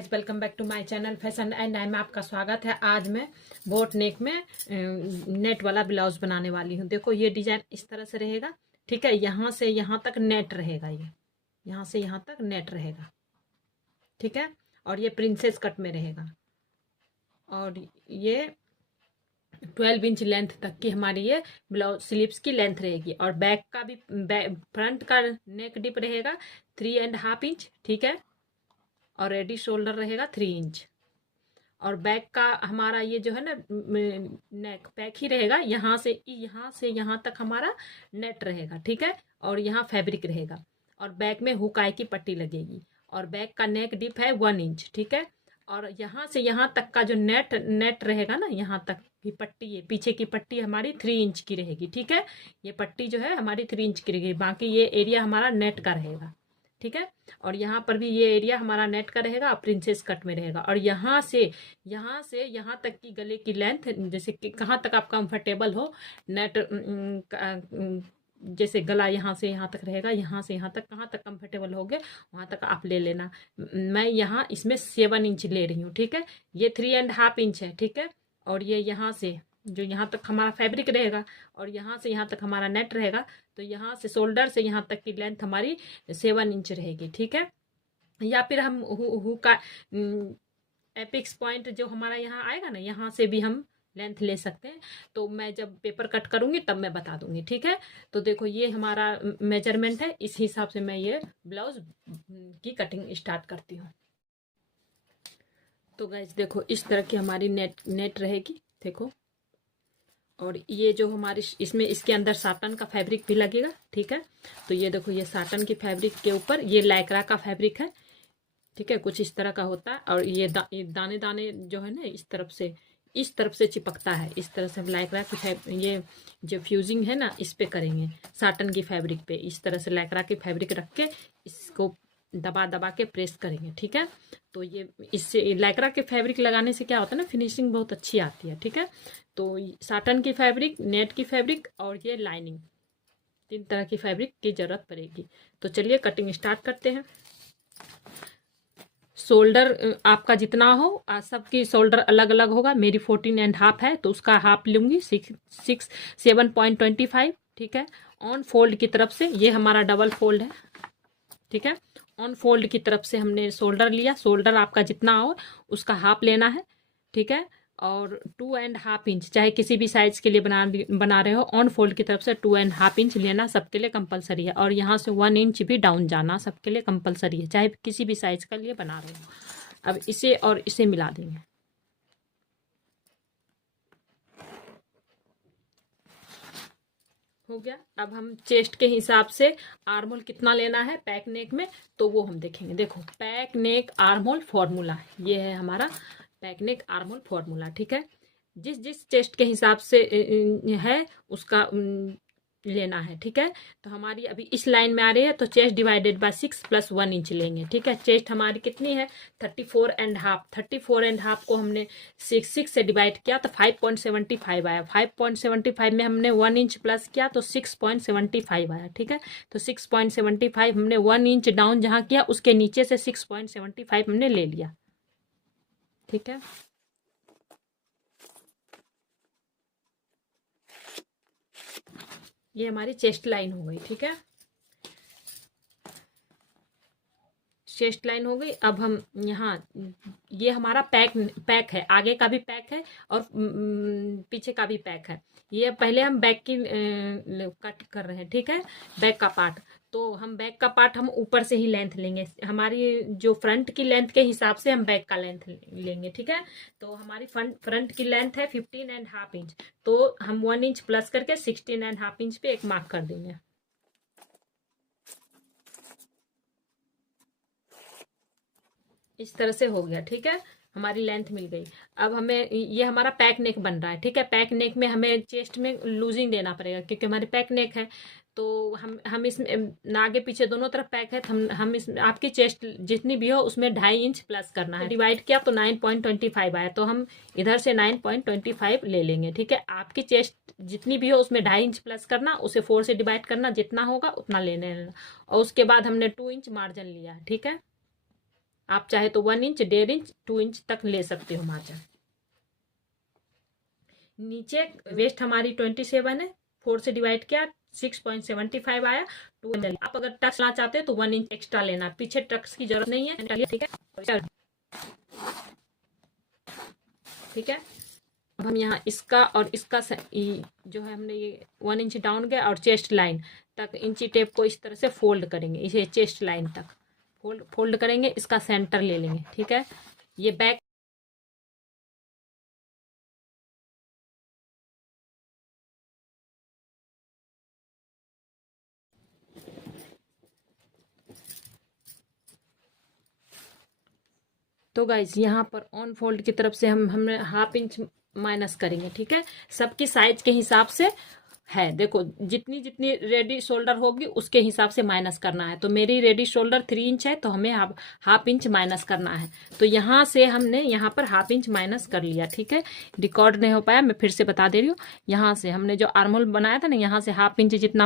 Guys, welcome back to my channel fashion and I में आपका स्वागत है। आज मैं बोट नेक में नेट वाला ब्लाउज बनाने वाली हूँ। देखो ये डिजाइन इस तरह से रहेगा, ठीक है। यहाँ से यहाँ तक नेट रहेगा, ये यहाँ से यहाँ तक नेट रहेगा, ठीक है। और ये प्रिंसेस कट में रहेगा और ये 12 इंच लेंथ तक की हमारी ये ब्लाउज स्लीव्स की लेंथ रहेगी। और बैक का भी फ्रंट का नेक डिप रहेगा 3.5 इंच, ठीक है। और रेडी शोल्डर रहेगा 3 इंच। और बैक का हमारा ये जो है ना नेक पैक ही रहेगा, यहाँ से यहाँ तक हमारा नेट रहेगा, ठीक है। और यहाँ फैब्रिक रहेगा और बैक में हुकाई की पट्टी लगेगी और बैक का नेक डिप है 1 इंच, ठीक है। और यहाँ से यहाँ तक का जो नेट रहेगा ना, यहाँ तक की पट्टी, ये पीछे की पट्टी हमारी 3 इंच की रहेगी, ठीक है। ये पट्टी जो है हमारी 3 इंच की रहेगी, बाकी ये एरिया हमारा नेट का रहेगा, ठीक है। और यहाँ पर भी ये एरिया हमारा नेट का रहेगा और प्रिंसेस कट में रहेगा। और यहाँ से यहाँ तक की गले की लेंथ, जैसे कि कहाँ तक आप कंफर्टेबल हो नेट, जैसे गला यहाँ से यहाँ तक रहेगा, यहाँ से यहाँ तक कहाँ तक कंफर्टेबल हो गए वहाँ तक आप ले लेना। मैं यहाँ इसमें 7 इंच ले रही हूँ, ठीक है। ये 3.5 इंच है, ठीक है। और ये यहाँ से जो यहाँ तक हमारा फैब्रिक रहेगा और यहाँ से यहाँ तक हमारा नेट रहेगा, तो यहाँ से शोल्डर से यहाँ तक की लेंथ हमारी 7 इंच रहेगी, ठीक है। या फिर हम हु का एपिक्स पॉइंट जो हमारा यहाँ आएगा ना, यहाँ से भी हम लेंथ ले सकते हैं। तो मैं जब पेपर कट करूँगी तब मैं बता दूंगी, ठीक है। तो देखो ये हमारा मेजरमेंट है, इस हिसाब से मैं ये ब्लाउज की कटिंग स्टार्ट करती हूँ। तो गाइस देखो इस तरह की हमारी नेट रहेगी, देखो। और ये जो हमारी इसमें इसके अंदर साटन का फैब्रिक भी लगेगा, ठीक है। तो ये देखो ये साटन की फैब्रिक के ऊपर ये लाइक्रा का फैब्रिक है, ठीक है। कुछ इस तरह का होता है और ये दाने दाने जो है ना इस तरफ से चिपकता है, इस तरह से हम लाइक्रा की ये जो फ्यूजिंग है ना इस पे करेंगे, साटन की फैब्रिक पे इस तरह से लाइक्रा की फैब्रिक रख के इसको दबा दबा के प्रेस करेंगे, ठीक है। तो ये इससे लाइक्रा के फैब्रिक लगाने से क्या होता है ना, फिनिशिंग बहुत अच्छी आती है, ठीक है। तो साटन की फैब्रिक, नेट की फैब्रिक और ये लाइनिंग, 3 तरह की फैब्रिक की जरूरत पड़ेगी। तो चलिए कटिंग स्टार्ट करते हैं। शोल्डर आपका जितना हो, सबकी शोल्डर अलग अलग होगा। मेरी 14.5 है तो उसका हाफ लूंगी, 7.25, ठीक है। ऑन फोल्ड की तरफ से, ये हमारा डबल फोल्ड है, ठीक है। ऑन फोल्ड की तरफ से हमने शोल्डर लिया, शोल्डर आपका जितना हो उसका हाफ लेना है, ठीक है। और 2.5 इंच, चाहे किसी भी साइज के लिए बना रहे हो, ऑन फोल्ड की तरफ से 2.5 इंच लेना सबके लिए कंपलसरी है। और यहाँ से 1 इंच भी डाउन जाना सबके लिए कंपलसरी है, चाहे किसी भी साइज का लिए बना रहे हो। अब इसे और इसे मिला देंगे, हो गया। अब हम चेस्ट के हिसाब से आर्म होल कितना लेना है पैक नेक में, तो वो हम देखेंगे। देखो पैक नेक आर्म होल फॉर्मूला, ये है हमारा पैक नेक आर्म होल फॉर्मूला, ठीक है। जिस चेस्ट के हिसाब से है उसका लेना है, ठीक है। तो हमारी अभी इस लाइन में आ रही है तो चेस्ट डिवाइडेड बाय 6 + 1 इंच लेंगे, ठीक है। चेस्ट हमारी कितनी है 34.5, 34.5 को हमने 6 से डिवाइड किया तो 5.75 आया। 5.75 में हमने 1 इंच प्लस किया तो 6.75 आया, ठीक है। तो 6.75 हमने 1 इंच डाउन जहाँ किया उसके नीचे से 6.75 हमने ले लिया, ठीक है। ये हमारी चेस्ट लाइन हो गई, ठीक है। चेस्ट लाइन हो गई। अब हम यहाँ, ये हमारा पैक है, आगे का भी पैक है और पीछे का भी पैक है। ये पहले हम बैक की कट कर रहे हैं, ठीक है, बैक का पार्ट। तो हम बैक का पार्ट हम ऊपर से ही लेंथ लेंगे, हमारी जो फ्रंट की लेंथ के हिसाब से हम बैक का लेंथ लेंगे, ठीक है। तो हमारी फ्रंट की लेंथ है 15.5 इंच, तो हम 1 इंच प्लस करके 16.5 इंच पे एक मार्क कर देंगे। इस तरह से हो गया, ठीक है, हमारी लेंथ मिल गई। अब हमें ये हमारा पैक नेक बन रहा है, ठीक है। पैक नेक में हमें चेस्ट में लूजिंग देना पड़ेगा क्योंकि हमारे पैक नेक है। तो हम इसमें आगे पीछे दोनों तरफ पैक है, तो हम इसमें आपकी चेस्ट जितनी भी हो उसमें 2.5 इंच प्लस करना है। डिवाइड किया तो 9.25 आया, तो हम इधर से 9.25 ले लेंगे, ठीक है। आपकी चेस्ट जितनी भी हो उसमें 2.5 इंच प्लस करना, उसे 4 से डिवाइड करना, जितना होगा उतना लेने। और उसके बाद हमने 2 इंच मार्जिन लिया, ठीक है। आप चाहे तो 1 इंच, 1.5 इंच, 2 इंच तक ले सकते हो मार्जिन। नीचे वेस्ट हमारी 27 है, 4 से डिवाइड किया 6.75 आया। 2 आप अगर टक्स लाना चाहते हो तो 1 इंच एक्स्ट्रा लेना, पीछे टक्स की जरूरत नहीं है। चलिए ठीक है, ठीक है। अब हम यहाँ इसका और इसका जो है हमने ये 1 इंच डाउन गया और चेस्ट लाइन तक इंची टेप को इस तरह से फोल्ड करेंगे, इसे चेस्ट लाइन तक फोल्ड करेंगे, इसका सेंटर ले लेंगे। ठीक है, ये बैक तो गाइज यहाँ पर ऑन फोल्ड की तरफ से हमने 1/2 इंच माइनस करेंगे। ठीक है, सबकी साइज के हिसाब से है, देखो जितनी जितनी रेडी शोल्डर होगी उसके हिसाब से माइनस करना है। तो मेरी रेडी शोल्डर 3 इंच है, तो हमें 1/2 इंच माइनस करना है। तो यहाँ से हमने यहाँ पर 1/2 इंच माइनस कर लिया। ठीक है, रिकॉर्ड नहीं हो पाया, मैं फिर से बता दे रही हूँ। यहाँ से हमने जो आर्महोल बनाया था ना, यहाँ से 1/2 इंच जितना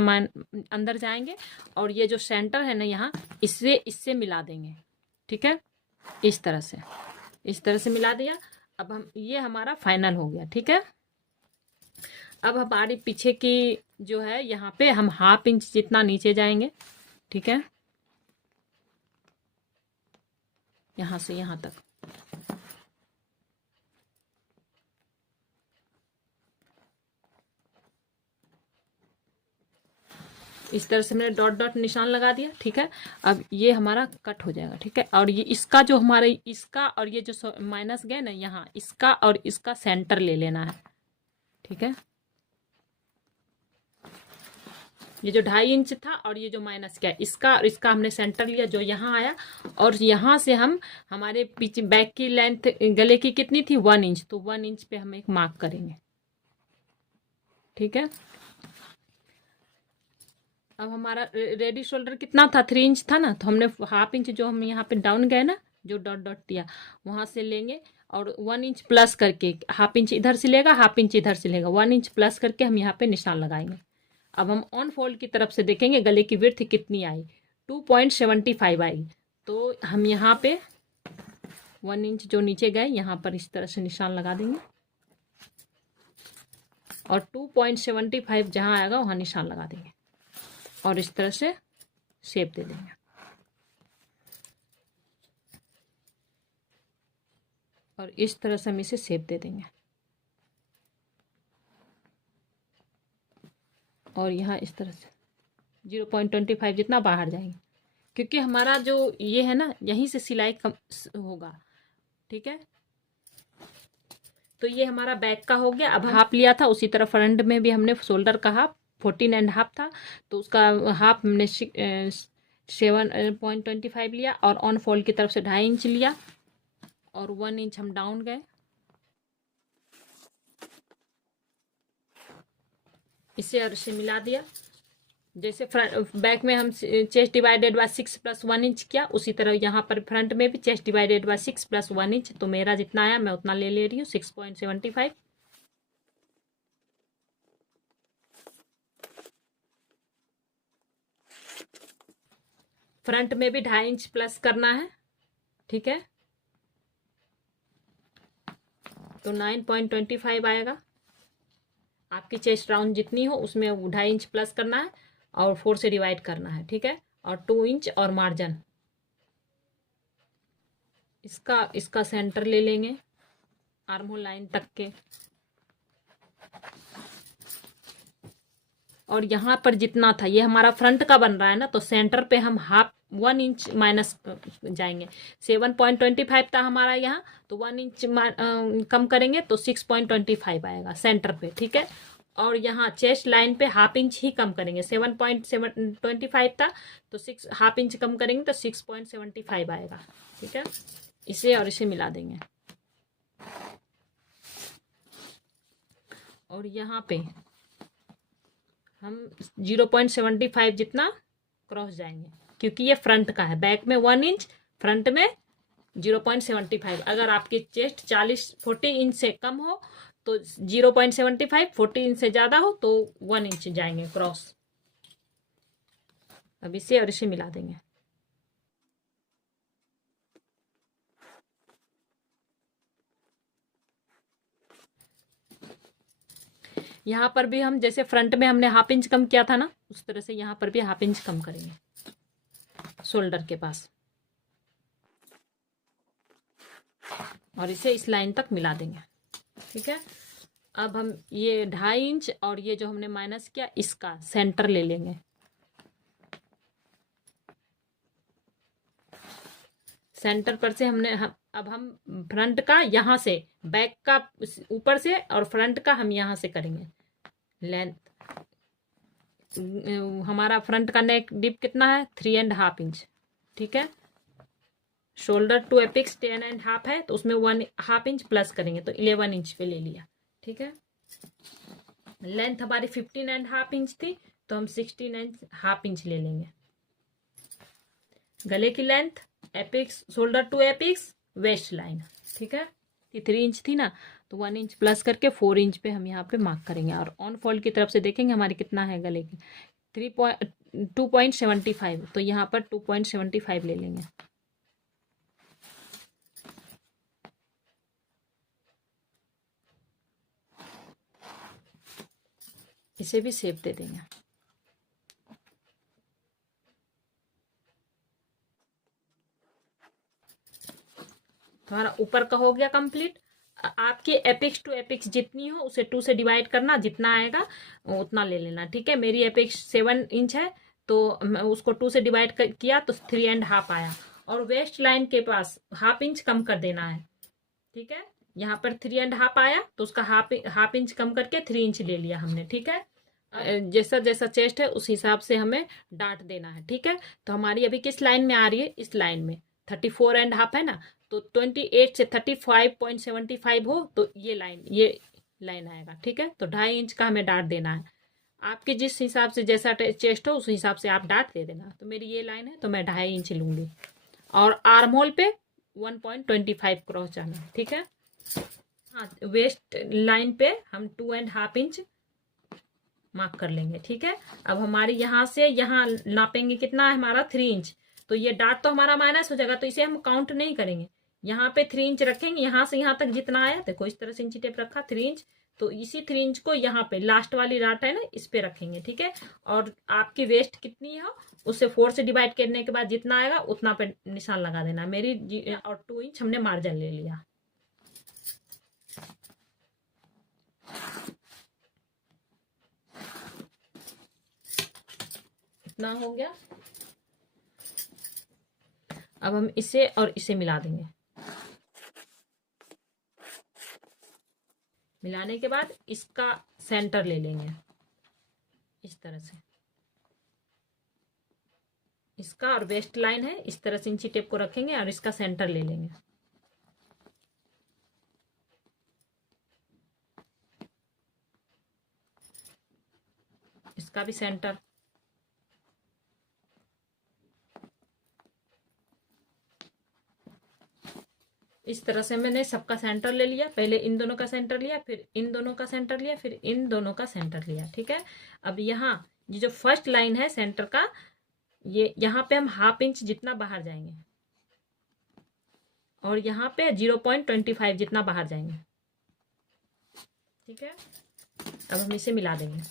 अंदर जाएंगे और ये जो सेंटर है ना यहाँ, इससे मिला देंगे। ठीक है, इस तरह से मिला दिया। अब हम ये हमारा फाइनल हो गया। ठीक है, अब हमारी पीछे की जो है यहाँ पे हम 1/2 इंच जितना नीचे जाएंगे। ठीक है, यहाँ से यहाँ तक इस तरह से मैंने डॉट डॉट निशान लगा दिया। ठीक है, अब ये हमारा कट हो जाएगा। ठीक है, और ये इसका जो हमारे इसका और ये जो माइनस गए ना यहाँ, इसका और इसका सेंटर ले लेना है। ठीक है, ये जो 2.5 इंच था और ये जो माइनस किया, इसका और इसका हमने सेंटर लिया जो यहाँ आया। और यहाँ से हम हमारे पीछे बैक की लेंथ गले की कितनी थी, 1 इंच, तो 1 इंच पे हम एक मार्क करेंगे। ठीक है, अब हमारा रेडी शोल्डर कितना था, 3 इंच था ना, तो हमने 1/2 इंच जो हम यहाँ पे डाउन गए ना, जो डॉट डॉट दिया वहां से लेंगे और 1 इंच प्लस करके 1/2 इंच इधर से लेगा, 1/2 इंच इधर से लेगा, 1 इंच प्लस करके हम यहाँ पे निशान लगाएंगे। अब हम ऑन फोल्ड की तरफ से देखेंगे गले की विड्थ कितनी आई, 2.75 आई। तो हम यहाँ पे 1 इंच जो नीचे गए यहाँ पर इस तरह से निशान लगा देंगे और 2.75 जहाँ आएगा वहाँ निशान लगा देंगे और इस तरह से शेप दे देंगे। और इस तरह से हम इसे शेप दे देंगे और यहाँ इस तरह से 0.25 जितना बाहर जाएंगे, क्योंकि हमारा जो ये है ना यहीं से सिलाई कम होगा। ठीक है, तो ये हमारा बैक का हो गया। अब 1/2 लिया था, उसी तरह फ्रंट में भी हमने शोल्डर का 1/2 14.5 था, तो उसका 1/2 हमने 7.25 लिया और ऑन फोल्ड की तरफ से 2.5 इंच लिया और 1 इंच हम डाउन गए। इसे और इसे मिला दिया। जैसे फ्रंट बैक में हम चेस्ट डिवाइडेड बाय 6 + 1 इंच किया, उसी तरह यहाँ पर फ्रंट में भी चेस्ट डिवाइडेड बाय 6 + 1 इंच। तो मेरा जितना आया मैं उतना ले रही हूँ, 6.75। फ्रंट में भी 2.5 इंच प्लस करना है। ठीक है, तो 9.25 आएगा। आपकी चेस्ट राउंड जितनी हो उसमें 2.5 इंच प्लस करना है और 4 से डिवाइड करना है। ठीक है, और 2 इंच और मार्जिन इसका सेंटर ले लेंगे आर्महोल लाइन तक के। और यहाँ पर जितना था, ये हमारा फ्रंट का बन रहा है ना, तो सेंटर पे हम 1 इंच माइनस जाएंगे। 7.25 था हमारा यहाँ, तो 1 इंच कम करेंगे तो 6.25 आएगा सेंटर पे। ठीक है, और यहाँ चेस्ट लाइन पे 1/2 इंच ही कम करेंगे, 7.25 था तो 1/2 इंच कम करेंगे तो 6.75 आएगा। ठीक है, इसे और इसे मिला देंगे और यहाँ पे हम 0.75 जितना क्रॉस जाएंगे, क्योंकि ये फ्रंट का है। बैक में 1 इंच, फ्रंट में 0.75। अगर आपकी चेस्ट 40 इंच से कम हो तो 0.75, 40 इंच से ज़्यादा हो तो 1 इंच जाएंगे क्रॉस। अब इसे और इसे मिला देंगे। यहाँ पर भी हम जैसे फ्रंट में हमने हाफ इंच कम किया था ना, उस तरह से यहाँ पर भी हाफ इंच कम करेंगे शोल्डर के पास, और इसे इस लाइन तक मिला देंगे। ठीक है, अब हम ये 2.5 इंच और ये जो हमने माइनस किया इसका सेंटर ले लेंगे। सेंटर पर से अब हम फ्रंट का यहाँ से, बैक का ऊपर से और फ्रंट का हम यहाँ से करेंगे लेंथ। हमारा फ्रंट का नेक डिप कितना है 3.5 इंच। ठीक है, शोल्डर टू एपिक्स 10.5 है, तो उसमें 1.5 इंच प्लस करेंगे तो 11 इंच पे ले लिया। ठीक है, लेंथ हमारी 15.5 इंच थी, तो हम 16.5 इंच ले लेंगे। गले की length apex, shoulder to apex waist line. ठीक है, 3 इंच थी ना, तो 1 इंच प्लस करके 4 इंच पे हम यहाँ पे मार्क करेंगे। और ऑन फोल्ड की तरफ से देखेंगे हमारी कितना है गले की 2.75, तो यहाँ पर 2.75 ले लेंगे। इसे भी शेप दे देंगे। तो हमारा ऊपर का हो गया कंप्लीट। आपकी एपिक्स टू एपिक्स जितनी हो उसे 2 से डिवाइड करना, जितना आएगा उतना ले लेना। ठीक है, मेरी एपिक्स 7 इंच है, तो उसको 2 से डिवाइड किया तो 3.5 आया, और वेस्ट लाइन के पास हाफ इंच कम कर देना है। ठीक है, यहाँ पर 3.5 आया, तो उसका हाफ इंच कम करके 3 इंच ले लिया हमने। ठीक है, जैसा जैसा चेस्ट है उस हिसाब से हमें डांट देना है। ठीक है, तो हमारी अभी किस लाइन में आ रही है, इस लाइन में 34.5 है ना, तो 28 से 35.75 हो तो ये लाइन आएगा। ठीक है, तो 2.5 इंच का हमें डांट देना है। आपके जिस हिसाब से जैसा चेस्ट हो उस हिसाब से आप डांट दे देना। तो मेरी ये लाइन है तो मैं 2.5 इंच लूंगी, और आर्म होल पे 1.25 क्रॉस जाना। ठीक है, हाँ, वेस्ट लाइन पे हम 2.5 इंच मार्क कर लेंगे। ठीक है, अब हमारी यहाँ से यहाँ नापेंगे कितना है हमारा 3 इंच, तो ये डाट तो हमारा माइनस हो जाएगा, तो इसे हम काउंट नहीं करेंगे। यहाँ पे 3 इंच रखेंगे, यहाँ से यहाँ तक जितना आया, देखो इस तरह से इंची टेप रखा 3 इंच, तो इसी 3 इंच को यहाँ पे लास्ट वाली डाट है ना इस पे रखेंगे। ठीक है, और आपकी वेस्ट कितनी है उससे 4 से डिवाइड करने के बाद जितना आएगा उतना पे निशान लगा देना। मेरी और 2 इंच हमने मार्जिन ले लिया। इतना हो गया। अब हम इसे और इसे मिला देंगे। मिलाने के बाद इसका सेंटर ले लेंगे इस तरह से, इसका और वेस्ट लाइन है इस तरह से इंची टेप को रखेंगे और इसका सेंटर ले लेंगे। इसका भी सेंटर, इस तरह से मैंने सबका सेंटर ले लिया। पहले इन दोनों का सेंटर लिया, फिर इन दोनों का सेंटर लिया, फिर इन दोनों का सेंटर लिया। ठीक है, अब यहाँ ये जो फर्स्ट लाइन है सेंटर का, ये यहाँ पे हम हाफ इंच जितना बाहर जाएंगे, और यहाँ पे 0.25 जितना बाहर जाएंगे। ठीक है, अब हम इसे मिला देंगे।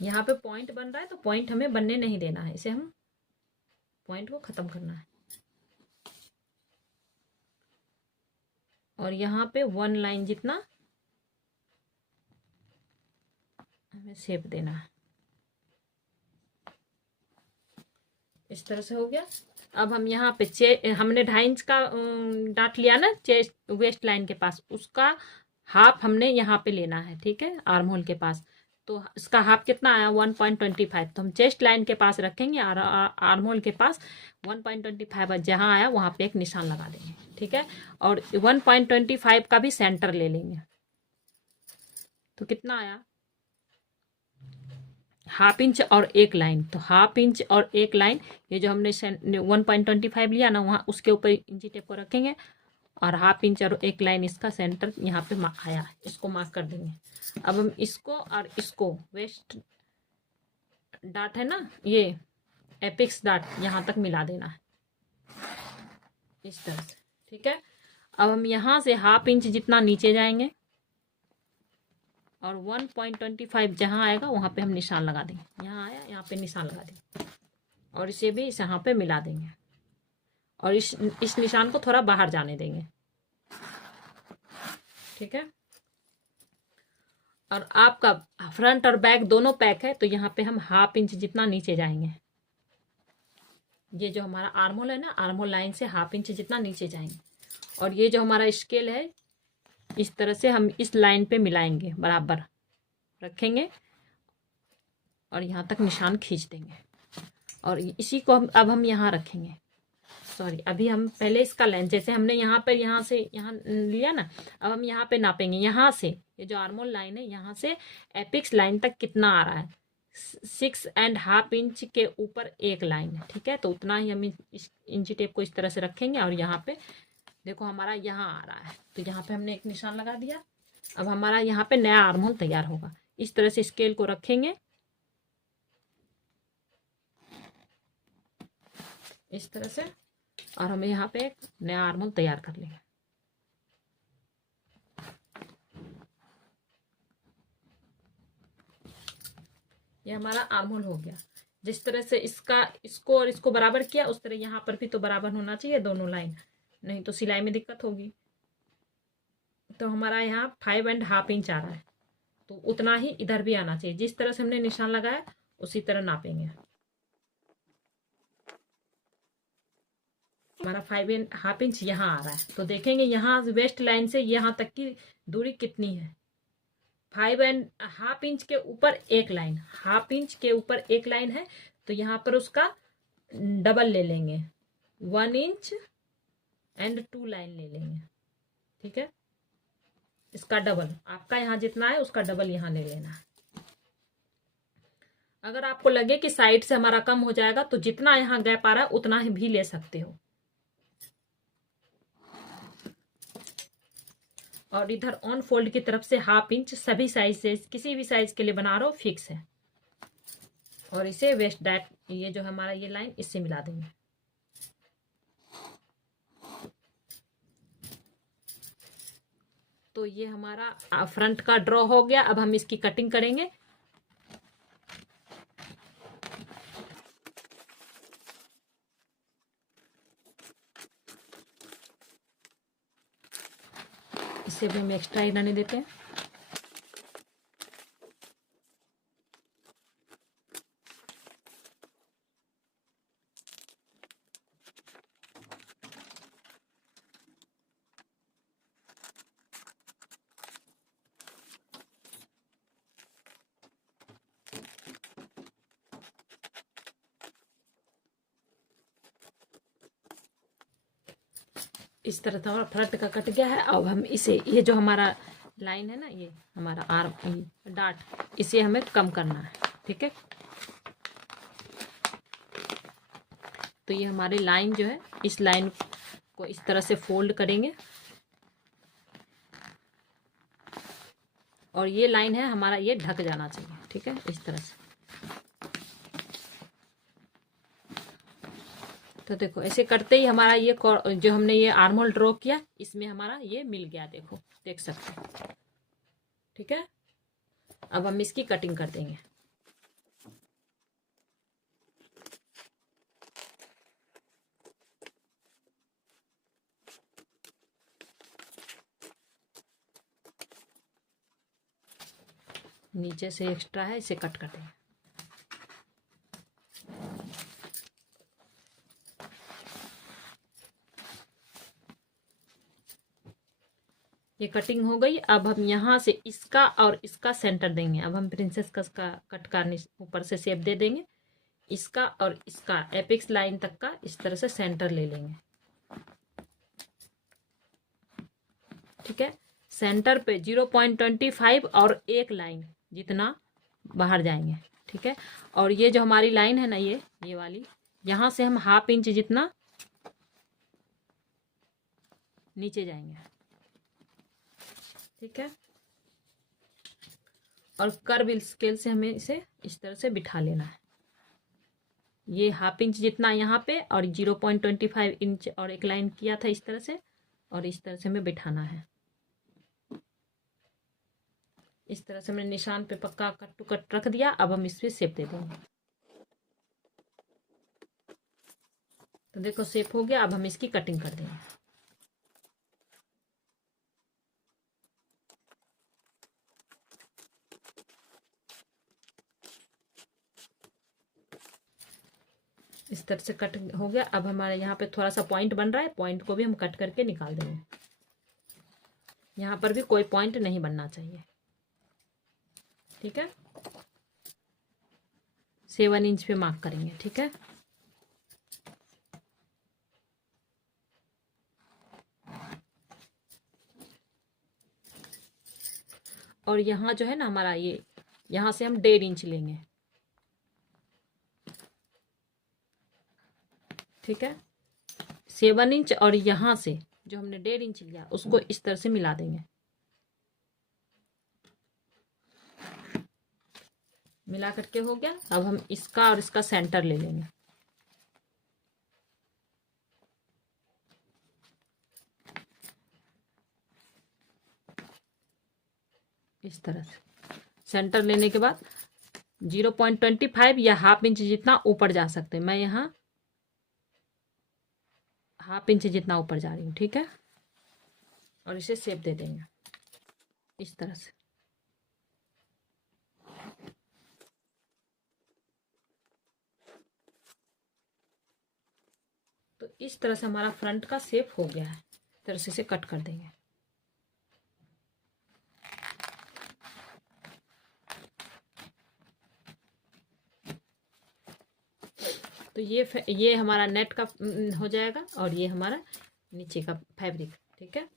यहाँ पे पॉइंट बन रहा है, तो पॉइंट हमें बनने नहीं देना है, इसे हम पॉइंट को खत्म करना है। और यहाँ पे 1 लाइन जितना हमें शेप देना है। इस तरह से हो गया। अब हम यहाँ पे हमने 2.5 इंच का डाट लिया ना चेस्ट वेस्ट लाइन के पास, उसका हाफ हमने यहाँ पे लेना है। ठीक है, आर्म होल के पास, तो इसका हाफ कितना आया 1.25, तो हम चेस्ट लाइन के पास रखेंगे और आर्म होल के पास 1.25 जहाँ आया वहाँ पे एक निशान लगा देंगे। ठीक है, और 1.25 का भी सेंटर ले लेंगे, तो कितना आया हाफ इंच और 1 लाइन, तो हाफ इंच और 1 लाइन, ये जो हमने 1.25 लिया ना वहाँ उसके ऊपर इंची टेप को रखेंगे, और हाफ इंच और 1 लाइन इसका सेंटर यहाँ पे आया, इसको मार्क कर देंगे। अब हम इसको और इसको वेस्ट डाट है ना ये एपिक्स डाट यहाँ तक मिला देना है इस तरह से। ठीक है। अब हम यहाँ से ½ इंच जितना नीचे जाएंगे और 1.25 जहाँ आएगा वहाँ पे हम निशान लगा देंगे। यहाँ आया, यहाँ पे निशान लगा देंगे और इसे भी इस यहाँ पे मिला देंगे और इस निशान को थोड़ा बाहर जाने देंगे। ठीक है। और आपका फ्रंट और बैक दोनों पैक है तो यहाँ पे हम ½ इंच जितना नीचे जाएंगे। ये जो हमारा आर्महोल है ना, आर्महोल लाइन से ½ इंच जितना नीचे जाएंगे और ये जो हमारा स्केल है इस तरह से हम इस लाइन पे मिलाएंगे, बराबर रखेंगे और यहाँ तक निशान खींच देंगे और इसी को अब हम यहाँ रखेंगे। सॉरी, अभी हम पहले इसका लेंथ, जैसे हमने यहाँ पर यहाँ से यहाँ लिया ना, अब हम यहाँ पे नापेंगे। यहाँ से ये जो आर्महोल लाइन है यहाँ से एपिक्स लाइन तक कितना आ रहा है, 6.5 इंच के ऊपर एक लाइन है। ठीक है, तो उतना ही हम इस इंची टेप को इस तरह से रखेंगे और यहाँ पे देखो हमारा यहाँ आ रहा है तो यहाँ पे हमने एक निशान लगा दिया। अब हमारा यहाँ पे नया आर्महोल तैयार होगा। इस तरह से स्केल को रखेंगे इस तरह से और हमें यहाँ पे एक नया आर्महोल तैयार कर लेंगे। ये हमारा आर्महोल हो गया। जिस तरह से इसको और इसको बराबर किया उस तरह यहाँ पर भी तो बराबर होना चाहिए दोनों लाइन, नहीं तो सिलाई में दिक्कत होगी। तो हमारा यहाँ 5.5 इंच आ रहा है तो उतना ही इधर भी आना चाहिए। जिस तरह से हमने निशान लगाया उसी तरह नापेंगे। हमारा 5.5 इंच यहाँ आ रहा है तो देखेंगे यहाँ वेस्ट लाइन से यहाँ तक की दूरी कितनी है। 5.5 इंच के ऊपर एक लाइन, ½ इंच के ऊपर एक लाइन है तो यहाँ पर उसका डबल ले लेंगे, 1 इंच एंड 2 लाइन ले लेंगे। ठीक है, इसका डबल, आपका यहाँ जितना है उसका डबल यहाँ ले लेना है। अगर आपको लगे कि साइड से हमारा कम हो जाएगा तो जितना यहाँ गैप आ रहा है उतना ही भी ले सकते हो। और इधर ऑन फोल्ड की तरफ से ½ इंच सभी साइज से, किसी भी साइज के लिए बना रहे हो फिक्स है। और इसे वेस्ट डैट, ये जो हमारा ये लाइन इससे मिला देंगे। तो ये हमारा फ्रंट का ड्रॉ हो गया। अब हम इसकी कटिंग करेंगे। इसे भी हम एक्स्ट्रा ही रहने देते हैं। इस तरह से हमारा फ्रंट का कट गया है। अब हम इसे, ये जो हमारा लाइन है ना, ये हमारा आर्म डाट, इसे हमें कम करना है। ठीक है, तो ये हमारी लाइन जो है, इस लाइन को इस तरह से फोल्ड करेंगे और ये लाइन है हमारा, ये ढक जाना चाहिए। ठीक है, इस तरह से। तो देखो ऐसे करते ही हमारा ये जो हमने ये आर्महोल ड्रॉ किया इसमें हमारा ये मिल गया, देखो देख सकते हैं। ठीक है, अब हम इसकी कटिंग कर देंगे। नीचे से एक्स्ट्रा है, इसे कट कर देंगे। ये कटिंग हो गई। अब हम यहाँ से इसका और इसका सेंटर देंगे। अब हम प्रिंसेस कट का करने ऊपर से शेप दे देंगे। इसका और इसका एपिक्स लाइन तक का इस तरह से सेंटर ले लेंगे। ठीक है, सेंटर पे 0.25 और एक लाइन जितना बाहर जाएंगे। ठीक है, और ये जो हमारी लाइन है ना, ये वाली, यहाँ से हम ½ इंच जितना नीचे जाएंगे। ठीक है, और कर्व स्केल से हमें इसे इस तरह से बिठा लेना है। ये ½ इंच जितना यहाँ पे और 0.25 इंच और एक लाइन किया था इस तरह से, और इस तरह से हमें बिठाना है। इस तरह से मैंने निशान पे पक्का कट टू कट रख दिया। अब हम इस पे शेप दे देंगे। तो देखो शेप हो गया। अब हम इसकी कटिंग कर देंगे। इस तरह से कट हो गया। अब हमारे यहाँ पे थोड़ा सा पॉइंट बन रहा है, पॉइंट को भी हम कट करके निकाल देंगे। यहाँ पर भी कोई पॉइंट नहीं बनना चाहिए, ठीक है। 7 इंच पे मार्क करेंगे, ठीक है। और यहाँ जो है ना हमारा ये, यहाँ से हम 1.5 इंच लेंगे, ठीक है। 7 इंच और यहाँ से जो हमने 1.5 इंच लिया उसको इस तरह से मिला देंगे। मिला करके हो गया। अब हम इसका और इसका सेंटर ले लेंगे। इस तरह से सेंटर लेने के बाद 0.25 या हाफ इंच जितना ऊपर जा सकते हैं। मैं यहाँ हाफ इंच जितना ऊपर जा रही हूँ, ठीक है। और इसे शेप दे देंगे इस तरह से। तो इस तरह से हमारा फ्रंट का शेप हो गया है। इस तरह से इसे कट कर देंगे। तो ये हमारा नेट का हो जाएगा और ये हमारा नीचे का फैब्रिक, ठीक है।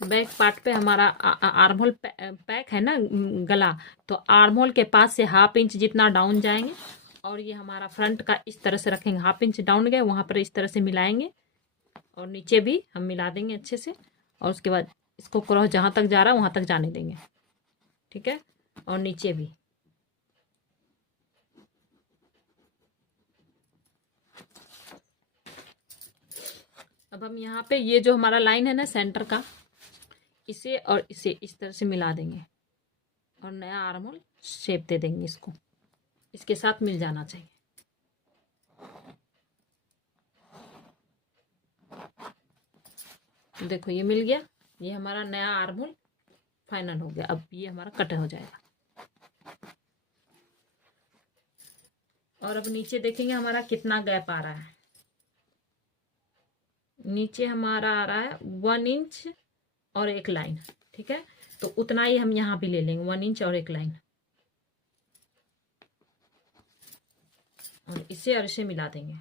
बैक पार्ट पे हमारा आर्म होल पैक है ना गला, तो आर्म होल के पास से हाफ इंच जितना डाउन जाएंगे और ये हमारा फ्रंट का इस तरह से रखेंगे। हाफ इंच डाउन गए वहाँ पर इस तरह से मिलाएंगे और नीचे भी हम मिला देंगे अच्छे से। और उसके बाद इसको क्रॉस जहाँ तक जा रहा है वहाँ तक जाने देंगे, ठीक है। और नीचे भी अब हम यहाँ पे ये जो हमारा लाइन है ना सेंटर का, इसे और इसे इस तरह से मिला देंगे और नया आर्म होल शेप दे देंगे। इसको इसके साथ मिल जाना चाहिए। देखो ये मिल गया। ये हमारा नया आर्म होल फाइनल हो गया। अब ये हमारा कट हो जाएगा। और अब नीचे देखेंगे हमारा कितना गैप आ रहा है। नीचे हमारा आ रहा है 1 इंच और एक लाइन, ठीक है। तो उतना ही हम यहाँ भी ले लेंगे, 1 इंच और एक लाइन। और इसे मिला देंगे।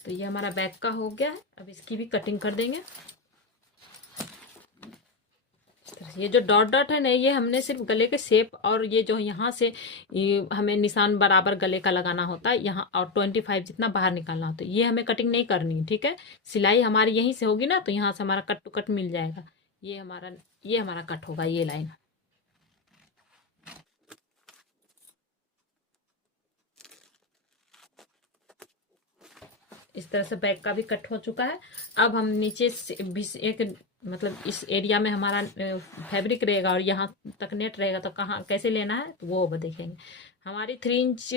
तो ये हमारा बैक का हो गया है। अब इसकी भी कटिंग कर देंगे। ये जो डॉट डॉट है ना, ये हमने सिर्फ गले के शेप और ये जो यहाँ से ये हमें निशान बराबर गले का लगाना होता है यहाँ, और 25 जितना बाहर निकालना होता है। ये हमें कटिंग नहीं करनी है, ठीक है। सिलाई हमारी यहीं से होगी ना, तो यहाँ से हमारा कट टू कट मिल जाएगा। ये हमारा कट होगा, ये लाइन। इस तरह से बैक का भी कट हो चुका है। अब हम नीचे से भी एक मतलब इस एरिया में हमारा फैब्रिक रहेगा और यहाँ तक नेट रहेगा, तो कहाँ कैसे लेना है तो वो देखेंगे। हमारी 3 इंच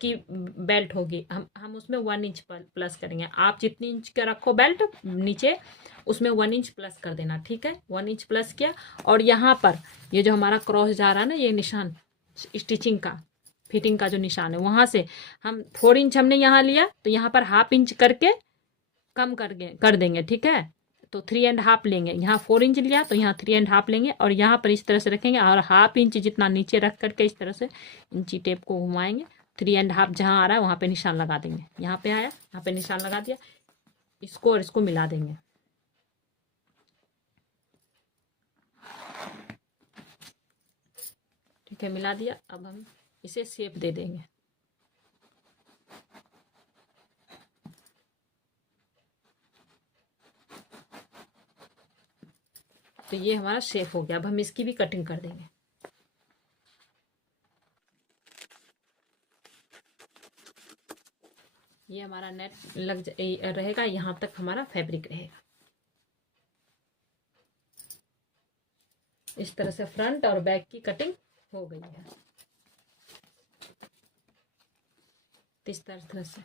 की बेल्ट होगी, हम उसमें 1 इंच प्लस करेंगे। आप जितनी इंच का रखो बेल्ट नीचे, उसमें 1 इंच प्लस कर देना, ठीक है। 1 इंच प्लस किया। और यहाँ पर ये जो हमारा क्रॉस जा रहा है ना, ये निशान स्टिचिंग का, फिटिंग का जो निशान है, वहां से हम 4 इंच हमने यहाँ लिया, तो यहाँ पर हाफ इंच करके कम कर देंगे, ठीक है। तो 3.5 लेंगे। यहाँ 4 इंच लिया तो यहाँ 3.5 लेंगे और यहाँ पर इस तरह से रखेंगे और हाफ इंच जितना नीचे रख करके इस तरह से इंची टेप को घुमाएंगे। 3.5 जहाँ आ रहा है वहाँ पे निशान लगा देंगे। यहाँ पे आया, यहाँ पे निशान लगा दिया। इसको और इसको मिला देंगे। ठीक है, मिला दिया। अब हम इसे शेप दे देंगे। तो ये हमारा शेप हो गया। अब हम इसकी भी कटिंग कर देंगे। ये हमारा नेट रहेगा, यहाँ तक हमारा फैब्रिक रहेगा। इस तरह से फ्रंट और बैक की कटिंग हो गई है। इस तरह से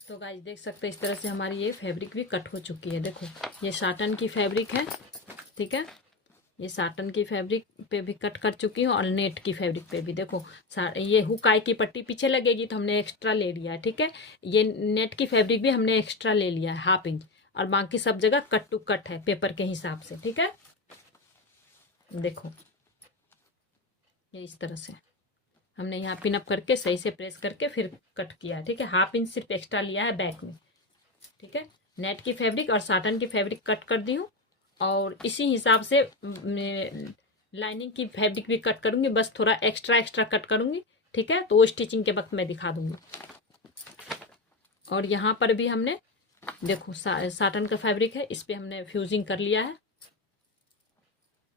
तो गाइस देख सकते हैं, इस तरह से हमारी ये फैब्रिक भी कट हो चुकी है। देखो ये साटन की फैब्रिक है, ठीक है। ये साटन की फैब्रिक पे भी कट कर चुकी हूँ और नेट की फैब्रिक पे भी। देखो ये हुकाई की पट्टी पीछे लगेगी तो हमने एक्स्ट्रा ले लिया है, ठीक है। ये नेट की फैब्रिक भी हमने एक्स्ट्रा ले लिया है 1/2 इंच, और बाकी सब जगह कट टू कट है पेपर के हिसाब से, ठीक है। देखो ये इस तरह से हमने यहाँ पिनअप करके सही से प्रेस करके फिर कट किया है, ठीक है। 1/2 इंच सिर्फ एक्स्ट्रा लिया है बैक में, ठीक है। नेट की फैब्रिक और साटन की फैब्रिक कट कर दी हूँ, और इसी हिसाब से लाइनिंग की फैब्रिक भी कट करूंगी, बस थोड़ा एक्स्ट्रा कट करूंगी, ठीक है। तो वो स्टिचिंग के वक्त मैं दिखा दूंगी। और यहाँ पर भी हमने देखो साटन का फैब्रिक है, इस पे हमने फ्यूजिंग कर लिया है।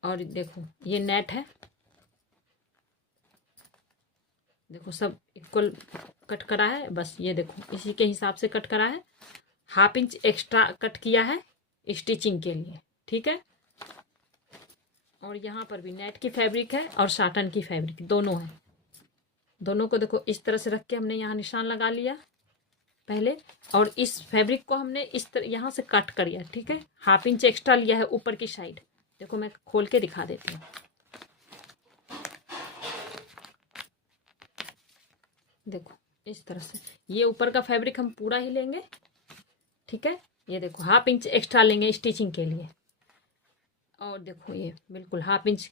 और देखो ये नेट है, देखो सब इक्वल कट करा है, बस ये देखो इसी के हिसाब से कट करा है। 1/2 इंच एक्स्ट्रा कट किया है स्टिचिंग के लिए, ठीक है। और यहाँ पर भी नेट की फैब्रिक है और साटन की फैब्रिक दोनों है। दोनों को देखो इस तरह से रख के हमने यहाँ निशान लगा लिया पहले, और इस फैब्रिक को हमने इस तरह यहाँ से कट कर लिया, ठीक है। 1/2 इंच एक्स्ट्रा लिया है ऊपर की साइड। देखो मैं खोल के दिखा देती हूँ। देखो इस तरह से ये ऊपर का फैब्रिक हम पूरा ही लेंगे, ठीक है। ये देखो 1/2 इंच एक्स्ट्रा लेंगे स्टिचिंग के लिए। और देखो ये बिल्कुल 1/2 इंच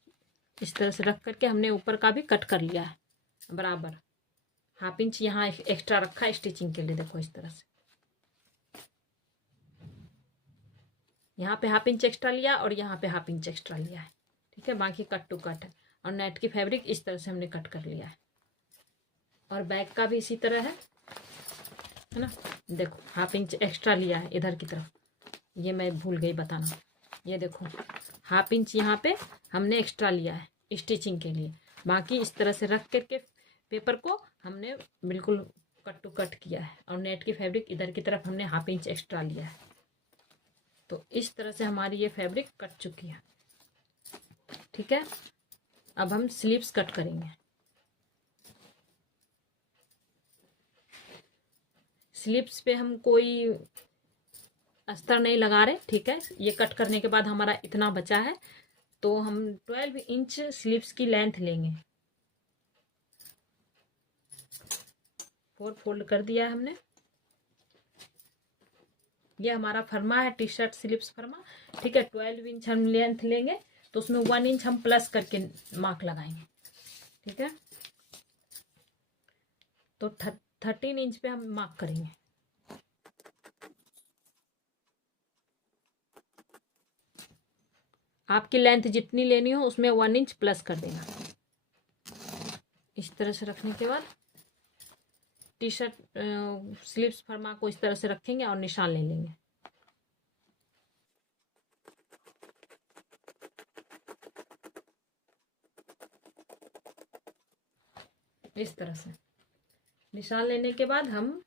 इस तरह से रख करके हमने ऊपर का भी कट कर लिया है बराबर। 1/2 इंच यहाँ एक्स्ट्रा रखा है स्टिचिंग के लिए। देखो इस तरह से यहाँ पे 1/2 इंच एक्स्ट्रा लिया और यहाँ पे 1/2 इंच एक्स्ट्रा लिया है, ठीक है। बाकी कट टू कट है। और नेट की फैब्रिक इस तरह से हमने कट कर लिया है। और बैक का भी इसी तरह है ना। देखो 1/2 इंच एक्स्ट्रा लिया है इधर की तरफ, ये मैं भूल गई बताना। ये देखो 1/2 इंच यहाँ पे हमने एक्स्ट्रा लिया है स्टिचिंग के लिए। बाकी इस तरह से रख करके पेपर को हमने बिल्कुल कट टू कट किया है। और नेट की फैब्रिक इधर की तरफ हमने 1/2 इंच एक्स्ट्रा लिया है। तो इस तरह से हमारी ये फैब्रिक कट चुकी है, ठीक है। अब हम स्लीव्स कट करेंगे। स्लीव्स पे हम कोई अस्तर नहीं लगा रहे, ठीक है। ये कट करने के बाद हमारा इतना बचा है, तो हम 12 इंच स्लीव्स की लेंथ लेंगे। 4 फोल्ड कर दिया है हमने। ये हमारा फर्मा है, टी शर्ट स्लीव्स फर्मा, ठीक है। 12 इंच हम लेंथ लेंगे, तो उसमें 1 इंच हम प्लस करके मार्क लगाएंगे, ठीक है। तो 13 इंच पे हम मार्क करेंगे। आपकी लेंथ जितनी लेनी हो उसमें 1 इंच प्लस कर देना। इस तरह से रखने के बाद टी शर्ट स्लीव्स फर्मा को इस तरह से रखेंगे और निशान ले लेंगे। इस तरह से निशान लेने के बाद हम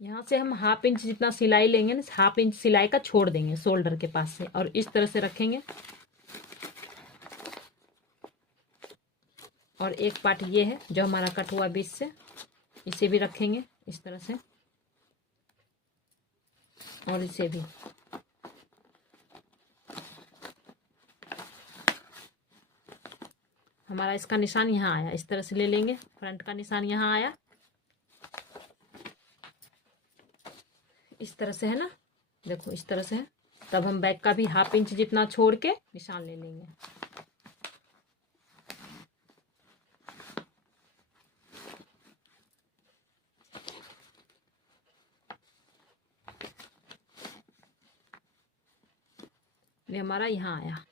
यहाँ से हम 1/2 इंच जितना सिलाई लेंगे ना, 1/2 इंच सिलाई का छोड़ देंगे शोल्डर के पास से, और इस तरह से रखेंगे। और एक पार्ट ये है जो हमारा कट हुआ बीच से, इसे भी रखेंगे इस तरह से, और इसे भी। हमारा इसका निशान यहाँ आया, इस तरह से ले लेंगे। फ्रंट का निशान यहाँ आया, इस तरह से है ना। देखो इस तरह से है। तब हम बैक का भी 1/2 इंच जितना छोड़ के निशान ले लेंगे। ये हमारा यहाँ आया।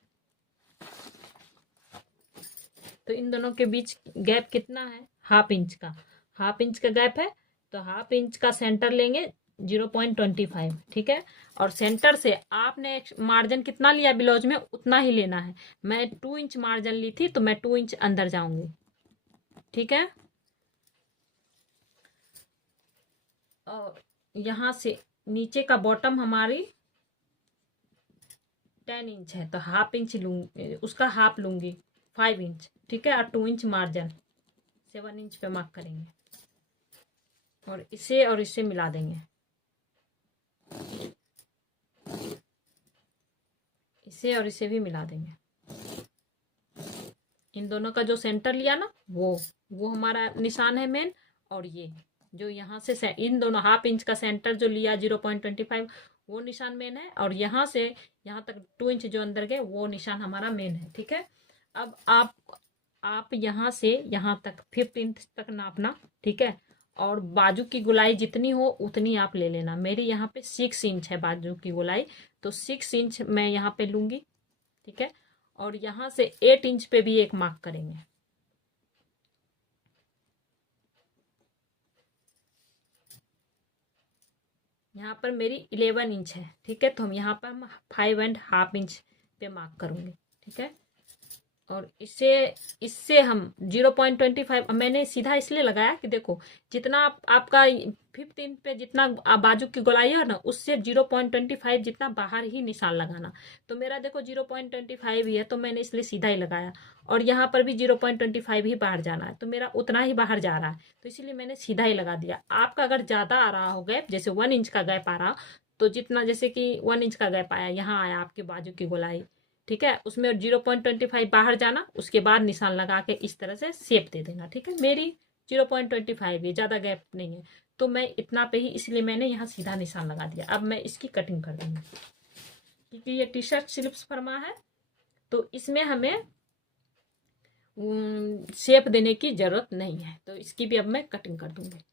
तो इन दोनों के बीच गैप कितना है? 1/2 इंच का। 1/2 इंच का गैप है, तो 1/2 इंच का सेंटर लेंगे 0.25, ठीक है। और सेंटर से आपने मार्जिन कितना लिया ब्लाउज में उतना ही लेना है। मैं 2 इंच मार्जिन ली थी, तो मैं 2 इंच अंदर जाऊंगी, ठीक है। और यहाँ से नीचे का बॉटम हमारी 10 इंच है, तो हाफ इंच लूंगी, उसका हाफ लूंगी 5 इंच, ठीक है। और 2 इंच मार्जिन 7 इंच पे मार्क करेंगे और इसे मिला देंगे, इसे और इसे भी मिला देंगे। इन दोनों का जो सेंटर लिया ना वो हमारा निशान है मेन। और ये जो यहाँ से इन दोनों हाफ इंच का सेंटर जो लिया 0.25 वो निशान मेन है। और यहाँ से यहाँ तक 2 इंच जो अंदर गए वो निशान हमारा मेन है, ठीक है। अब आप यहाँ से यहाँ तक 5 इंच तक नापना, ठीक है। और बाजू की गोलाई जितनी हो उतनी आप ले लेना। मेरी यहाँ पे 6 इंच है बाजू की गोलाई, तो 6 इंच मैं यहाँ पे लूंगी, ठीक है। और यहाँ से 8 इंच पे भी एक मार्क करेंगे। यहाँ पर मेरी 11 इंच है, ठीक है। तो हम यहाँ पर हम 5.5 इंच पे मार्क करूंगे, ठीक है। और इससे हम 0.25 मैंने सीधा इसलिए लगाया कि देखो जितना आपका 5 इंच पे जितना बाजू की गोलाई है ना उससे 0.25 जितना बाहर ही निशान लगाना। तो मेरा देखो 0.25 ही है, तो मैंने इसलिए सीधा ही लगाया। और यहाँ पर भी 0.25 ही बाहर जाना है, तो मेरा उतना ही बाहर जा रहा है, तो इसीलिए मैंने सीधा ही लगा दिया। आपका अगर ज्यादा आ रहा हो गैप, जैसे 1 इंच का गैप आ रहा, तो जितना जैसे कि 1 इंच का गैप आया, यहाँ आया आपकी बाजू की गोलाई, ठीक है, उसमें 0.25 बाहर जाना, उसके बाद निशान लगा के इस तरह से शेप दे देना, ठीक है। मेरी 0.25 है, ज्यादा गैप नहीं है, तो मैं इतना पे ही, इसलिए मैंने यहाँ सीधा निशान लगा दिया। अब मैं इसकी कटिंग कर दूंगी, क्योंकि ये टी शर्ट स्लिप्स फरमा है, तो इसमें हमें शेप देने की जरूरत नहीं है, तो इसकी भी अब मैं कटिंग कर दूंगी।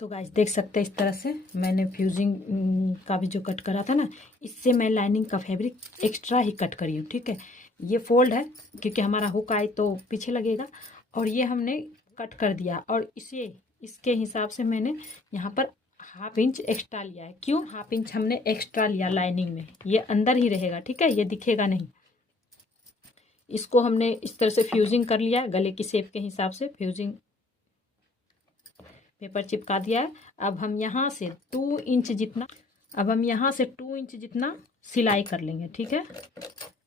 तो गाइस देख सकते हैं इस तरह से मैंने फ्यूजिंग का भी जो कट करा था ना, इससे मैं लाइनिंग का फैब्रिक एक्स्ट्रा ही कट करी हूँ, ठीक है। ये फोल्ड है क्योंकि हमारा हुक आई तो पीछे लगेगा, और ये हमने कट कर दिया। और इसके हिसाब से मैंने यहाँ पर हाफ इंच एक्स्ट्रा लिया है। क्यों हाफ इंच हमने एक्स्ट्रा लिया? लाइनिंग में ये अंदर ही रहेगा, ठीक है, ये दिखेगा नहीं। इसको हमने इस तरह से फ्यूजिंग कर लिया, गले की शेप के हिसाब से फ्यूजिंग पेपर चिपका दिया है। अब हम यहाँ से 2 इंच जितना सिलाई कर लेंगे, ठीक है।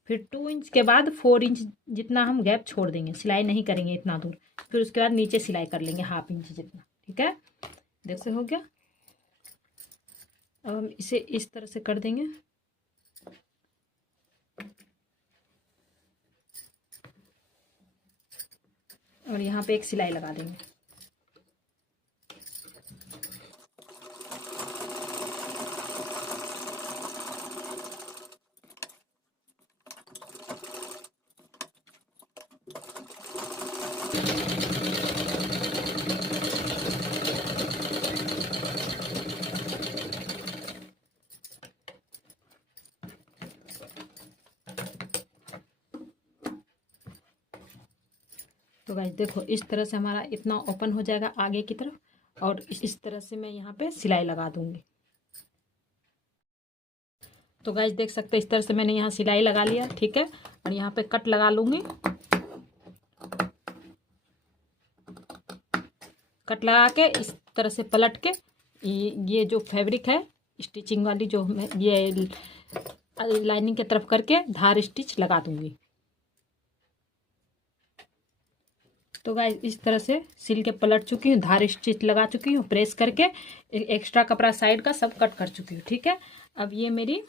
फिर 2 इंच के बाद 4 इंच जितना हम गैप छोड़ देंगे, सिलाई नहीं करेंगे इतना दूर। फिर उसके बाद नीचे सिलाई कर लेंगे हाफ इंच जितना, ठीक है। देखो हो गया। अब हम इसे इस तरह से कर देंगे, और यहाँ पे एक सिलाई लगा देंगे। तो गाइस देखो इस तरह से हमारा इतना ओपन हो जाएगा आगे की तरफ, और इस तरह से मैं यहाँ पे सिलाई लगा दूंगी। तो गाइस देख सकते हैं इस तरह से मैंने यहाँ सिलाई लगा लिया, ठीक है। और यहाँ पे कट लगा लूंगी। कट लगा के इस तरह से पलट के ये जो फैब्रिक है स्टिचिंग वाली जो ये लाइनिंग की तरफ करके धार स्टिच लगा दूंगी। तो गाइस इस तरह से सिल के पलट चुकी हूँ, धार स्टिच लगा चुकी हूँ, प्रेस करके एक्स्ट्रा कपड़ा साइड का सब कट कर चुकी हूँ, ठीक है। अब ये मेरी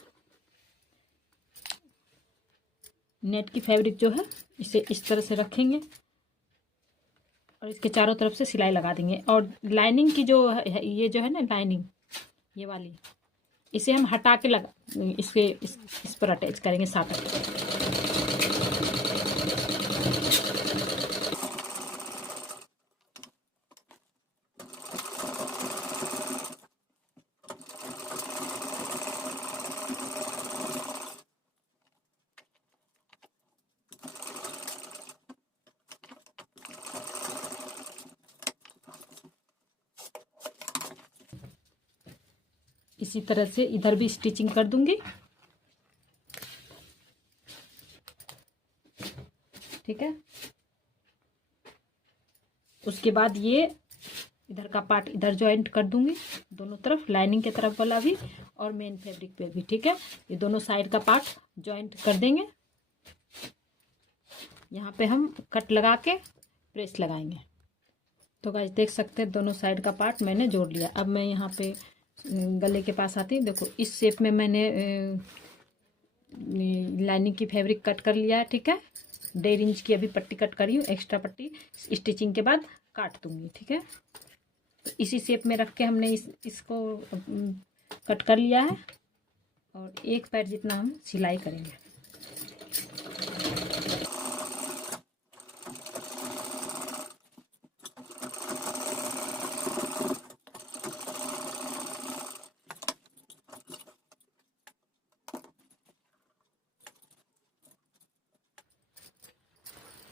नेट की फैब्रिक जो है इसे इस तरह से रखेंगे और इसके चारों तरफ से सिलाई लगा देंगे। और लाइनिंग की जो है ये जो है ना लाइनिंग ये वाली, इसे हम हटा के इस पर अटैच करेंगे साटन। इसी तरह से इधर भी स्टिचिंग कर दूंगी, ठीक है। उसके बाद ये इधर का पार्ट इधर जॉइंट कर दूंगी दोनों तरफ, लाइनिंग के तरफ वाला भी और मेन फैब्रिक पे भी। ठीक है, ये दोनों साइड का पार्ट जॉइंट कर देंगे। यहाँ पे हम कट लगा के प्रेस लगाएंगे। तो गाइस देख सकते हैं दोनों साइड का पार्ट मैंने जोड़ लिया। अब मैं यहाँ पे गले के पास आती हूँ। देखो इस शेप में मैंने लाइनिंग की फैब्रिक कट कर लिया है। ठीक है, 1.5 इंच की अभी पट्टी कट करी हूँ, एक्स्ट्रा पट्टी स्टिचिंग के बाद काट दूंगी। ठीक है, तो इसी शेप में रख के हमने इसको कट कर लिया है और एक पैर जितना हम सिलाई करेंगे।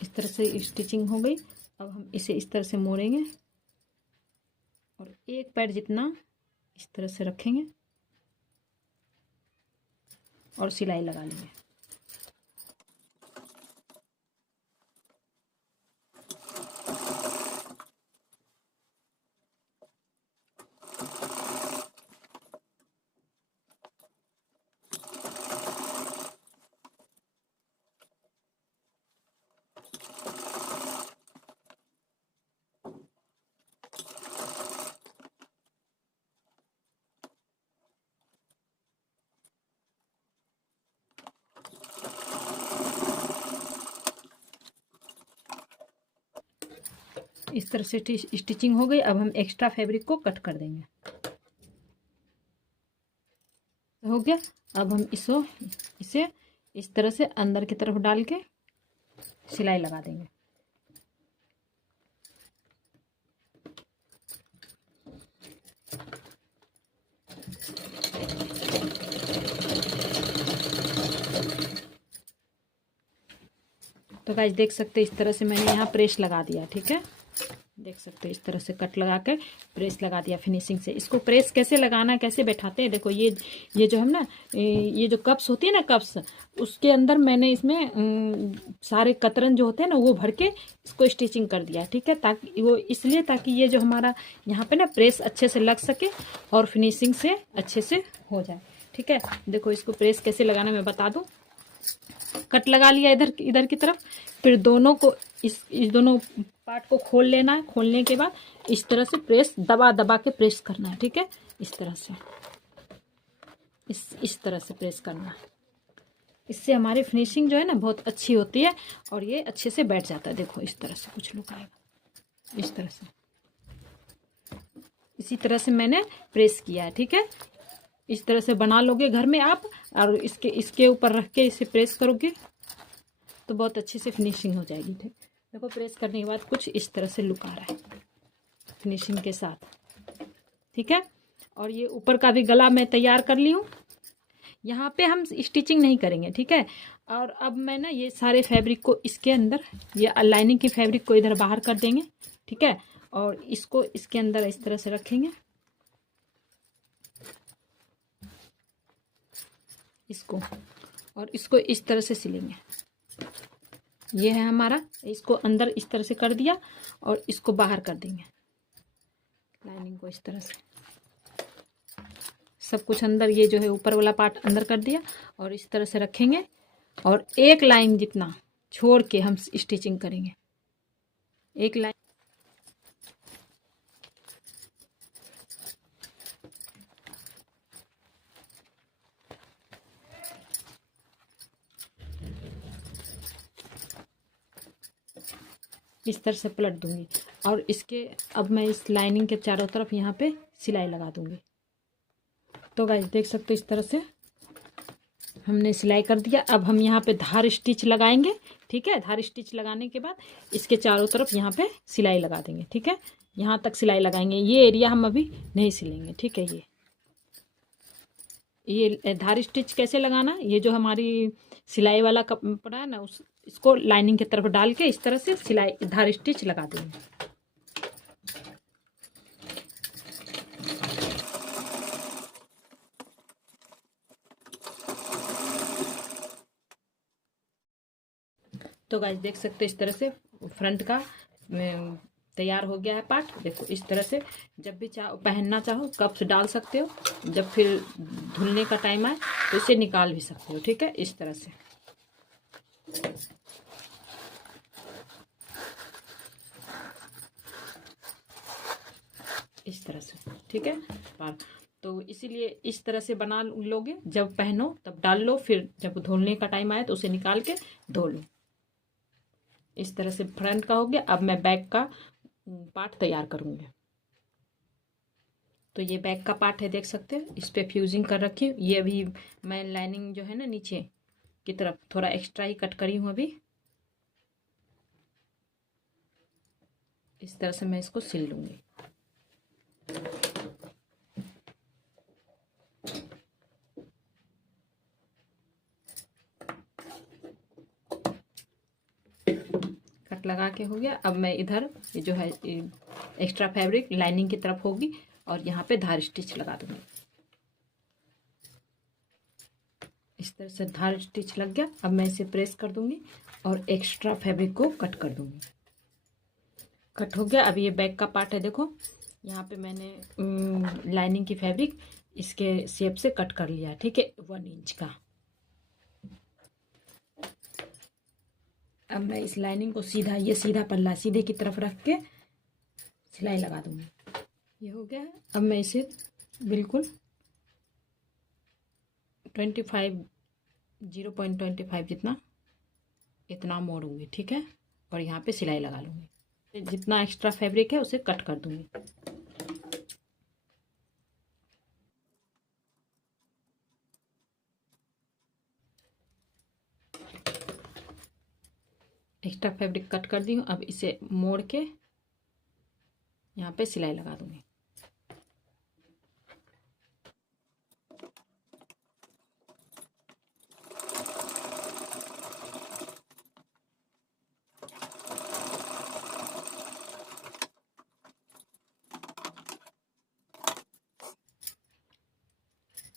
इस तरह से स्टिचिंग हो गई। अब हम इसे इस तरह से मोड़ेंगे और एक पैर जितना इस तरह से रखेंगे और सिलाई लगा लेंगे। इस तरह से स्टिचिंग हो गई। अब हम एक्स्ट्रा फैब्रिक को कट कर देंगे। हो गया। अब हम इसे इस तरह से अंदर की तरफ डाल के सिलाई लगा देंगे। तो गाइस देख सकते हैं इस तरह से मैंने यहाँ प्रेस लगा दिया। ठीक है, देख सकते हैं इस तरह से कट लगा कर प्रेस लगा दिया फिनिशिंग से। इसको प्रेस कैसे लगाना है, कैसे बैठाते हैं, देखो ये जो हम ना ये जो कप्स होती है ना, कप्स, उसके अंदर मैंने इसमें सारे कतरन जो होते हैं ना वो भर के इसको स्टिचिंग कर दिया। ठीक है, ताकि वो इसलिए ताकि ये जो हमारा यहाँ पे ना प्रेस अच्छे से लग सके और फिनिशिंग से अच्छे से हो जाए। ठीक है, देखो इसको प्रेस कैसे लगाना मैं बता दूँ। कट लगा लिया इधर की तरफ, फिर दोनों को इस दोनों पार्ट को खोल लेना है। खोलने के बाद इस तरह से प्रेस दबा दबा के प्रेस करना है। ठीक है, इस तरह से इस तरह से प्रेस करना है। इससे हमारी फिनिशिंग जो है ना बहुत अच्छी होती है और ये अच्छे से बैठ जाता है। देखो इस तरह से कुछ लुक आएगा, इस तरह से, इसी तरह से मैंने प्रेस किया है। ठीक है, इस तरह से बना लोगे घर में आप और इसके ऊपर रख के इसे प्रेस करोगे तो बहुत अच्छे से फिनिशिंग हो जाएगी। ठीक, देखो प्रेस करने के बाद कुछ इस तरह से लुक आ रहा है फिनिशिंग के साथ। ठीक है, और ये ऊपर का भी गला मैं तैयार कर ली हूँ। यहाँ पे हम स्टिचिंग नहीं करेंगे। ठीक है, और अब मैं ना ये सारे फैब्रिक को इसके अंदर, ये लाइनिंग की फैब्रिक को इधर बाहर कर देंगे। ठीक है, और इसको इसके अंदर इस तरह से रखेंगे इसको, और इसको इस तरह से सिलेंगे। ये है हमारा, इसको अंदर इस तरह से कर दिया और इसको बाहर कर देंगे। लाइनिंग को इस तरह से सब कुछ अंदर, ये जो है ऊपर वाला पार्ट अंदर कर दिया और इस तरह से रखेंगे और एक लाइन जितना छोड़ के हम स्टिचिंग करेंगे। एक लाइन इस तरह से पलट दूंगी और इसके अब मैं इस लाइनिंग के चारों तरफ यहाँ पे सिलाई लगा दूंगी। तो गाइस देख सकते हो इस तरह से हमने सिलाई कर दिया। अब हम यहाँ पे धार स्टिच लगाएंगे। ठीक है, धार स्टिच लगाने के बाद इसके चारों तरफ यहाँ पे सिलाई लगा देंगे। ठीक है, यहाँ तक सिलाई लगाएंगे, ये एरिया हम अभी नहीं सिलेंगे। ठीक है, ये धार स्टिच कैसे लगाना, ये जो हमारी सिलाई वाला कपड़ा है ना इसको लाइनिंग की तरफ डाल के इस तरह से सिलाई धार स्टिच लगा देंगे। तो गाइस देख सकते हैं इस तरह से फ्रंट का तैयार हो गया है पार्ट। देखो इस तरह से जब भी पहनना चाहो कप्स डाल सकते हो, जब फिर धुलने का टाइम आए तो इसे निकाल भी सकते हो। ठीक है, इस तरह से। इस तरह से, ठीक है। तो इसीलिए इस तरह से बना लोगे, जब पहनो तब डाल लो, फिर जब धुलने का टाइम आए तो उसे निकाल के धो लो। इस तरह से फ्रंट का हो गया। अब मैं बैक का पार्ट तैयार करूंगी। तो ये बैक का पार्ट है, देख सकते हैं इस पे फ्यूजिंग कर रखी हूँ। ये अभी मैं लाइनिंग जो है ना नीचे की तरफ थोड़ा एक्स्ट्रा ही कट करी हूँ अभी। इस तरह से मैं इसको सिल लूंगी। कट लगा के हो गया। अब मैं इधर ये जो है एक्स्ट्रा फैब्रिक लाइनिंग की तरफ होगी और यहाँ पे धार स्टिच लगा दूंगी। इस तरह से धार स्टिच लग गया। अब मैं इसे प्रेस कर दूंगी और एक्स्ट्रा फैब्रिक को कट कर दूंगी। कट हो गया। अब ये बैक का पार्ट है, देखो यहाँ पे मैंने लाइनिंग की फैब्रिक इसके शेप से कट कर लिया है। ठीक है, 1 इंच का। अब मैं इस लाइनिंग को सीधा, ये सीधा पल्ला सीधे की तरफ रख के सिलाई लगा दूंगी। ये हो गया है। अब मैं इसे बिल्कुल 0.25 जितना इतना मोड़ूंगी। ठीक है, और यहाँ पे सिलाई लगा लूंगी। जितना एक्स्ट्रा फैब्रिक है उसे कट कर दूंगी। एक्स्ट्रा फैब्रिक कट कर दी हूँ। अब इसे मोड़ के यहाँ पे सिलाई लगा दूंगी।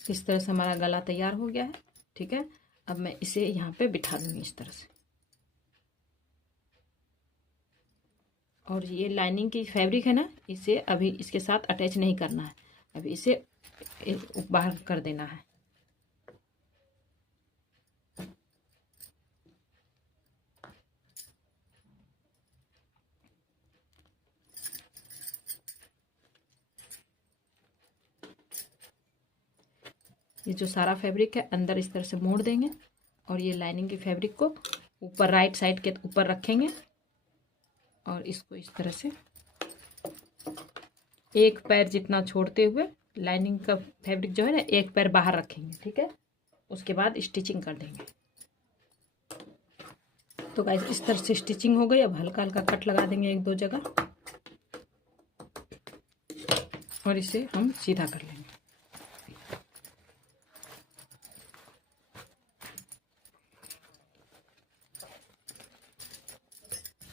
इस तरह से हमारा गला तैयार हो गया है। ठीक है, अब मैं इसे यहाँ पे बिठा दूंगी इस तरह से। और ये लाइनिंग की फैब्रिक है ना, इसे अभी इसके साथ अटैच नहीं करना है, अभी इसे बाहर कर देना है। ये जो सारा फैब्रिक है अंदर इस तरह से मोड़ देंगे और ये लाइनिंग की फैब्रिक को ऊपर राइट साइड के ऊपर रखेंगे और इसको इस तरह से एक पैर जितना छोड़ते हुए लाइनिंग का फैब्रिक जो है ना एक पैर बाहर रखेंगे। ठीक है, उसके बाद स्टिचिंग कर देंगे। तो गाइस इस तरह से स्टिचिंग हो गई। अब हल्का हल्का कट लगा देंगे 1-2 जगह और इसे हम सीधा कर लेंगे।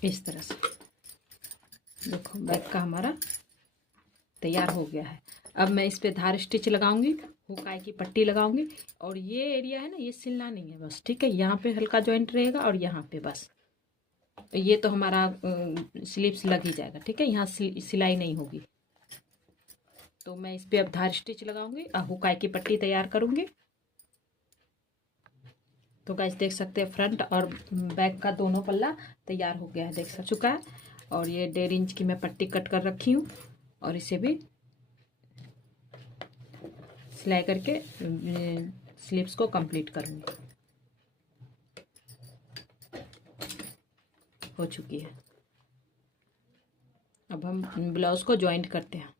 इस तरह से देखो बैक का हमारा तैयार हो गया है। अब मैं इस पे धार स्टिच लगाऊंगी, हुकाई की पट्टी लगाऊंगी और ये एरिया है ना ये सिलना नहीं है बस। ठीक है, यहाँ पे हल्का जॉइंट रहेगा और यहाँ पे बस। ये तो हमारा स्लीव्स लग ही जाएगा। ठीक है, यहाँ सिलाई नहीं होगी। तो मैं इस पे अब धार स्टिच लगाऊंगी और हुकाई की पट्टी तैयार करूंगी। तो गाइस देख सकते हैं फ्रंट और बैक का दोनों पल्ला तैयार हो गया है, देख चुका है। और ये 1.5 इंच की मैं पट्टी कट कर रखी हूँ और इसे भी सिलाई करके स्लीव्स को कंप्लीट करूंगी। हो चुकी है। अब हम ब्लाउज को ज्वाइंट करते हैं।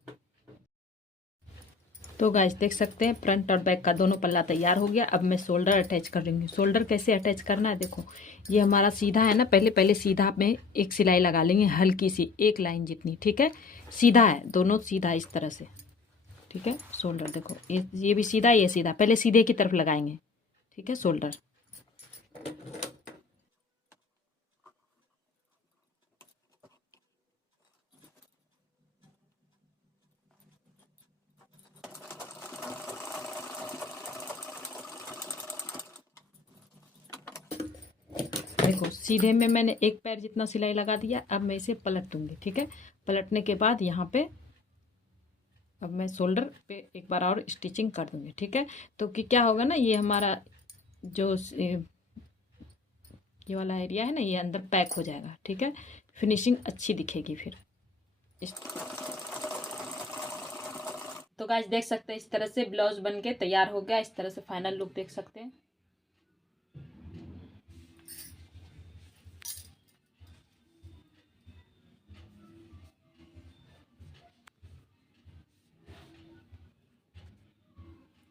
तो गाइस देख सकते हैं फ्रंट और बैक का दोनों पल्ला तैयार हो गया। अब मैं शोल्डर अटैच कर रही हूँ। शोल्डर कैसे अटैच करना है, देखो ये हमारा सीधा है ना, पहले सीधा में एक सिलाई लगा लेंगे, हल्की सी 1 लाइन जितनी। ठीक है, सीधा है, दोनों सीधा इस तरह से। ठीक है, शोल्डर देखो ये भी सीधा, ये सीधा, पहले सीधे की तरफ लगाएंगे। ठीक है, शोल्डर देखो सीधे में मैंने एक पैर जितना सिलाई लगा दिया। अब मैं इसे पलट दूंगी। ठीक है, पलटने के बाद यहाँ पे अब मैं शोल्डर पे एक बार और स्टिचिंग कर दूंगी। ठीक है, तो कि क्या होगा ना, ये हमारा जो ये वाला एरिया है ना, ये अंदर पैक हो जाएगा। ठीक है, फिनिशिंग अच्छी दिखेगी फिर। तो गाइस देख सकते हैं इस तरह से ब्लाउज बन के तैयार हो गया। इस तरह से फाइनल लुक देख सकते हैं।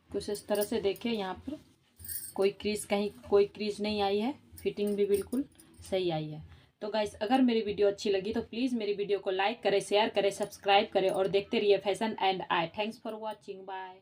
कुछ इस तरह से देखिए, यहाँ पर कोई क्रीज, कहीं कोई क्रीज नहीं आई है। फिटिंग भी बिल्कुल सही आई है। तो गाइस अगर मेरी वीडियो अच्छी लगी तो प्लीज़ मेरी वीडियो को लाइक करें, शेयर करें, सब्सक्राइब करें और देखते रहिए fashion and I. Thanks for watching, bye.